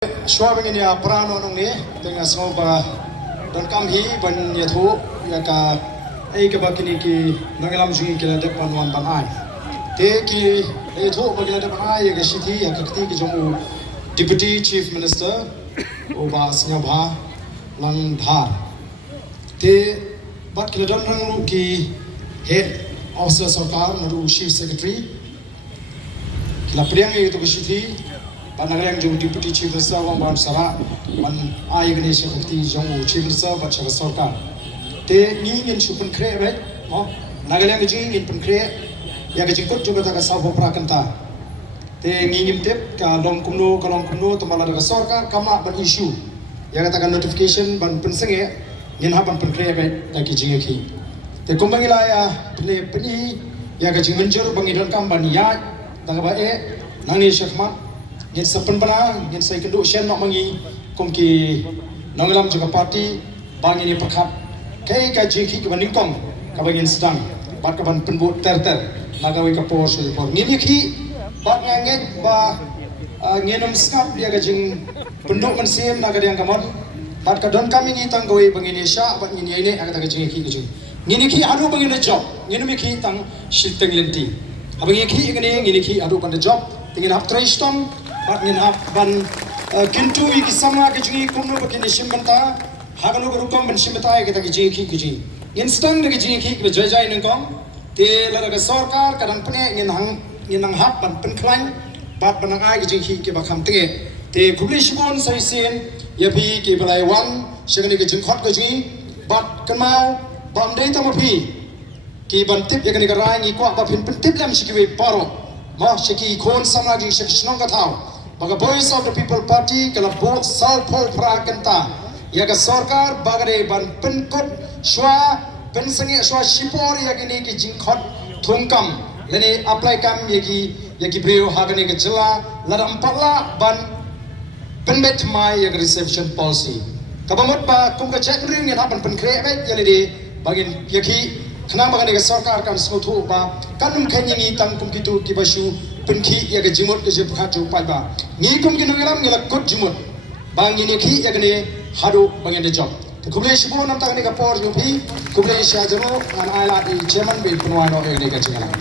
Shua begini prano nung ni dengan semua ba dan kami ban yathu ya ka ai ka bakini ki nangalam jungi kila depan wan ban ai te ki yathu bagila depan ai ya sithi ya kakti ki jomu deputy chief minister o ba sngabha lang dhar te bat kila dan rang ki head officer sarkar naru chief secretary kila priang itu ki sithi Panagayang jong deputy chief minister wang ban sara ban ai gani shakti jong chief minister bat shaka sarkar te ni ngin chupan kre right no nagalang jing ngin pan kre ya ga jingkot juga ta ka sabo prakanta te ngin tep ka long kumno to mala ka sarkar kama ban issue ya ga ta ka notification ban pensenge ngin ha ban pan kre right ta ki jing ki te kumbangila ya pani ya ga jing menjur bangidan kam ban ya daga ba nani shakmat ngin sepen bana ngin sai kenduk shen nok mangi kumki nanglam juga parti bang ini perkat kai ka jiki ke baning kong ka bangin sedang bat ka ban penbut ter nagawi ka por sul por ngin ki bat nganget ba nginum skap dia ka jing penduk mensim naga yang kamon bat ka don kami ni tang goi bangin sya bat ngin ini aga ta jiki ke jing ngin ki adu bangin job ngin mi ki tang shilteng lenti abang ki ngin ki adu ban job tingin hap tristom bat ngin hap ban kintu iki sama ke jungi kumno bakini simbanta hagano gurukom ban simbata ke ta ki ji instant ke ji ki ke jai nengkong te lara ka sarkar kadang pene ngin hang hap ban penklang bat ban ai ke ji ke bakam te te publish bon sai sen ya bi ke balai wan shagani ke jingkhot ke ji bat kanmau bam dei ta mapi ki ban tip ya ke ni ka rai ngi kwa ba pin tip lam shikiwe paro ma shiki khon samagi shikhnong ka thau baga voice of the people party kala bo sal phol prakanta ya ka sarkar bagare ban pinkot shwa pensange shwa shipor ya gini ki jingkhot thungkam lene apply kam ya ki brio hagane ke jila ladam palla ban penbet mai ya reception policy kabamot ba kum ka check ring ya ban penkre bet ya lede bagin ya ki khana bagane ke sarkar kan smuthu ba kanum khanyi tang kum kitu ki basu penki ya ke jimot ke jepha chu pai ba ni kum ki ngeram ngela kot jimot bang ini ki ya gane hadu bangin de job to kuble shibo nam ta ne ka por yupi kuble sha jano an ala di chairman be punwa no ne ka chingala